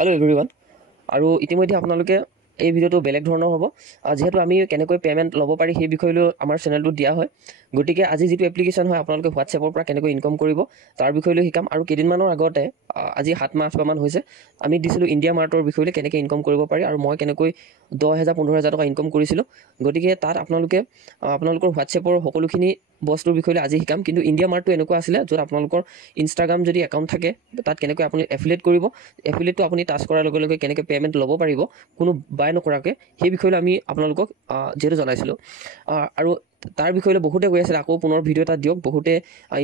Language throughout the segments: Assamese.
हेलो एवरीवन আৰু ইতিমধ্যে আপোনালোকে এই ভিডিওটো বেলেগ ধৰণৰ হ'ব যেহেতু আমি কেনেকৈ পেমেন্ট ল'ব পাৰি সেই বিষয়লৈ আমাৰ চেনেলটো দিয়া হয় গতিকে আজি যেটো এপ্লিকেশন হয় আপোনালোকে WhatsAppৰ পৰা কেনেকৈ ইনকাম কৰিব তাৰ বিষয়লৈ শিকাম আৰু কেদিনমানৰ আগতে আজি 7 মাহ মান হৈছে আমি দিছিলো ইন্ডিয়া মাৰ্টৰ বিষয়লৈ কেনেকৈ ইনকাম কৰিব পাৰি আৰু মই কেনেকৈ 10000 15000 টকা ইনকাম কৰিছিলো গতিকে তাত আপোনালোকৰ WhatsAppৰ সকলোখিনি বস্তুৰ বিষয়লৈ আজি শিকাম কিন্তু ইন্ডিয়া মাৰ্টটো এনেকুৱা আছিল য'ত আপোনালোকৰ ইনষ্টাগ্ৰাম যদি একাউণ্ট থাকে তাত কেনেকৈ আপুনি এফিলিয়েট কৰিব এফিলিয়েটটো আপুনি টাচ কৰাৰ লগে লগে কেনেকৈ পেমেন্ট ল'ব পাৰিব কোনো বাই নকৰাকে সেই বিষয়লৈ আমি আপোনালোকক যেটো জনাইছিলো আৰু তাৰ বিষয়লৈ বহুতে কৈ আছিল আকৌ পুনৰ ভিডিও এটা দিয়ক বহুতে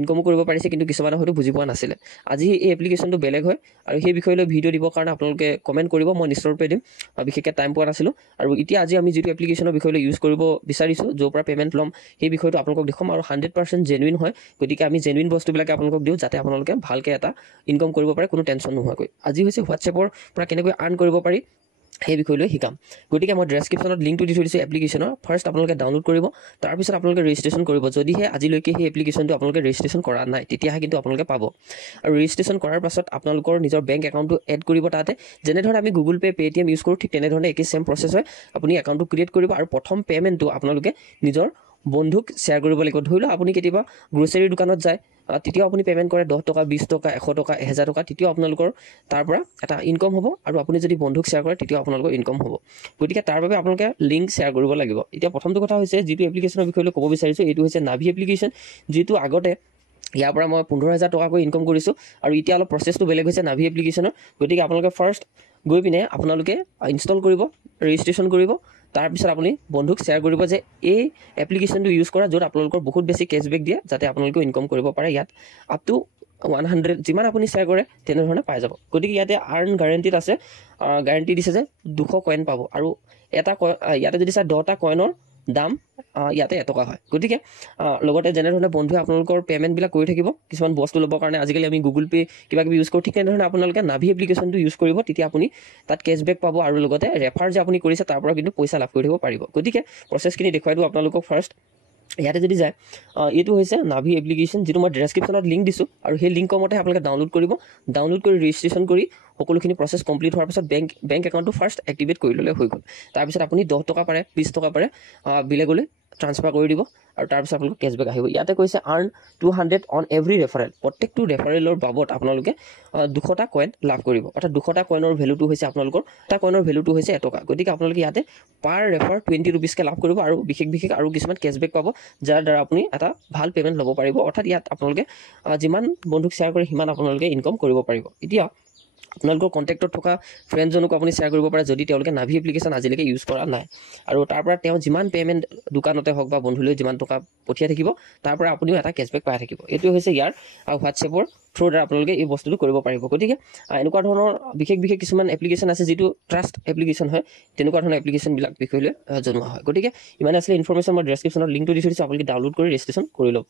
ইনকাম কৰিব পাৰিছে কিন্তু কিছুমানে হয়তো বুজি পোৱা নাছিল আজি এই এপ্লিকেশনটো বেলেগ হয় আৰু সেই বিষয়লৈ ভিডিও দিব কাৰণে আপোনালোকে কমেন্ট কৰিব মই নিশ্চয়কৈ দিম বিশেষকৈ টাইম পোৱা নাছিল আৰু এতিয়া আজি আমি যেটো এপ্লিকেশনৰ বিষয়লৈ ইউজ কৰিব বিচাৰিছো য'ৰ পৰা পেমেন্ট ল'ম সেই বিষয়টো আপোনালোকক দেখাম আৰু 100% জেনুইন হয় গতিকে আমি জেনুইন বস্তুবিলাক আপোনালোকক দিও যাতে আপোনালোকে ভালকৈ এটা ইনকাম কৰিব পাৰে কোনো টেনচন নোহোৱাকৈ আজি হৈছে WhatsAppৰ পৰা কেনেকৈ আৰ্ন কৰিব পাৰি সেই বিষয়লৈ শিকাম গতিকে মই ডেসক্ৰিপচনত লিংকটো দি থৈ দিছো এপ্লিকেশনৰ ফাৰ্স্ট আপোনালোকে ডাউনলোড কৰিব তাৰ পিছত আপোনালোকে ৰেজিষ্ট্ৰেচন কৰিব যদিহে আজিলৈকে সেই এপ্লিকেশনটো আপোনালোকে ৰেজিষ্ট্ৰেচন কৰা নাই তেতিয়াহে কিন্তু আপোনালোকে পাব আৰু ৰেজিষ্ট্ৰেচন কৰাৰ পাছত আপোনালোকৰ নিজৰ বেংক একাউণ্টটো এড কৰিব তাতে যেনে ধৰণে আমি গুগল পে পেটিএম ইউজ কৰো ঠিক তেনে ধৰণে একে সেম প্ৰসেস হয় আপুনি একাউণ্টটো ক্ৰিয়েট কৰিব আৰু প্ৰথম পেমেন্টটো আপোনালোকে নিজৰ বন্ধুক শেয়াৰ কৰিব লাগিব ধৰিলো আপুনি কেতিয়াবা গ্ৰোচাৰী দোকানত যায় তেতিয়া আপুনি পেমেন্ট কৰে 10 টকা 20 টকা 100 টকা 1000 টকা তেতিয়া আপোনালোকৰ তাৰ পৰা এটা ইনকাম হ'ব আৰু আপুনি যদি বন্ধুক শেয়াৰ কৰে তেতিয়া আপোনালোকৰ ইনকাম হ'ব গতিকে তাৰ বাবে আপোনালোকে লিংক শেয়াৰ কৰিব লাগিব এতিয়া প্ৰথমটো কথা হৈছে যেটো এপ্লিকেশনৰ বিষয়লৈ ক'ব বিচাৰিছো এটো হৈছে নাভি এপ্লিকেশন যেটো আগতে ইয়াৰ পৰা মই 15000 টকাকৈ ইনকাম কৰিছো আৰু এতিয়া অলপ প্ৰসেসটো বেলেগ হৈছে নাভি এপ্লিকেশনৰ গতিকে আপোনালোকে ফাৰ্স্ট গৈ পিনে আপোনালোকে ইনষ্টল কৰিব ৰেজিষ্ট্ৰেচন কৰিব তাৰ পিছত আপুনি বন্ধুক শেয়াৰ কৰিব যে এই এপ্লিকেশনটো ইউজ কৰা য'ত আপোনালোকৰ বহুত বেছি কেশবেক দিয়ে যাতে আপোনালোকে ইনকাম কৰিব পাৰে ইয়াত আপ টু 100 যিমান আপুনি শেয়াৰ কৰে তেনে ধৰণে পাই যাব গতিকে ইয়াতে আৰ্ন গ্যাৰান্টিড আছে গ্যাৰান্টি দিছে যে 200 কয়েন পাব আৰু এটা ইয়াতে যদি চাই 10টা কয়েনৰ দাম ইয়াতে 1 টকা হয় গতিকে লগতে যেনে ধৰণে বন্ধুৱে আপোনালোকৰ পেমেন্ট বিলাক কৰি থাকিব কিছুমান বস্তু ল'বৰ কাৰণে আজিকালি আমি গুগল পে কিবা কিবি ইউজ কৰো ঠিক তেনে ধৰণে আপোনালোকে নাভি এপ্লিকেশনটো ইউজ কৰিব তেতিয়া আপুনি তাত কেশবেক পাব আৰু লগতে ৰেফাৰ যে আপুনি কৰিছে তাৰ পৰা কিন্তু পইচা লাভ কৰি থাকিব পাৰিব গতিকে প্ৰসেসখিনি দেখুৱাই দিও আপোনালোকক ফাৰ্স্ট ইয়াতে যদি যায় এটো হৈছে নাভি এপ্লিকেশন যেটো মই ডেসক্ৰিপচনত লিংক দিছো আৰু সেই লিংকৰ মতে আপোনালোকে ডাউনলোড কৰিব ডাউনলোড কৰি ৰেজিষ্ট্ৰেচন কৰি সকলোখিনি প্ৰসেস কমপ্লিট হোৱাৰ পিছত বেংক একাউণ্টটো ফাৰ্স্ট এক্টিভেট কৰি ললে হৈ গ'ল তাৰ পিছত আপুনি 10 টকা পাৰে 20 টকা পাৰে বিলেগলৈ ট্ৰান্সফাৰ কৰি দিব আৰু তাৰ পিছত আপোনালোকৰ কেশবেক আহিব ইয়াতে কৈছে আৰ্ন 200 অন এভৰি ৰেফাৰেল প্ৰত্যেকটো ৰেফাৰেলৰ বাবদ আপোনালোকে 200টা কয়েন লাভ কৰিব অৰ্থাৎ 200টা কয়েনৰ ভ্যালুটো হৈছে আপোনালোকৰ এটা কয়েনৰ ভ্যালুটো হৈছে 1 টকা গতিকে আপোনালোকে ইয়াতে পাৰ ৰেফাৰ 20 रुपीस কে লাভ কৰিব আৰু বিশেষ আৰু কিছুমান কেশবেক পাব যাৰ দ্বাৰা আপুনি এটা ভাল পেমেন্ট ল'ব পাৰিব অৰ্থাৎ ইয়াত আপোনালোকে যিমান বন্ধুক শেয়াৰ কৰে হিমান আপোনালোকে ইনকাম কৰিব পাৰিব এতিয়া আপোনালোকৰ কন্টাক্টত থকা ফ্ৰেণ্ডজনক আপুনি শেয়াৰ কৰিব পাৰে যদি তেওঁলোকে নাভি এপ্লিকেশন আজিলৈকে ইউজ কৰা নাই আৰু তাৰ পৰা তেওঁ যিমান পেমেন্ট দোকানতে হওক বা বন্ধুলৈ যিমান টকা পঠিয়াই থাকিব তাৰ পৰা আপুনিও এটা কেশবেক পাই থাকিব এটো হৈছে ইয়াৰ আৰু WhatsAppৰ থ্ৰু দ্বাৰা আপোনালোকে এই বস্তুটো কৰিব পাৰিব গতিকে এনেকুৱা ধৰণৰ বিশেষ কিছুমান এপ্লিকেশন আছে যেটো ট্ৰাষ্ট এপ্লিকেশন হয় তেনেকুৱা ধৰণৰ এপ্লিকেশন বিলাক বিষয়লৈ জনোৱা হয় গতিকে ইমান আছিল ইনফৰমেশন মই ডেসক্ৰিপচনত লিংকটো দি থৈছো আপোনালোকে ডাউনলোড কৰি ৰেজিষ্ট্ৰেচন কৰি ল'ব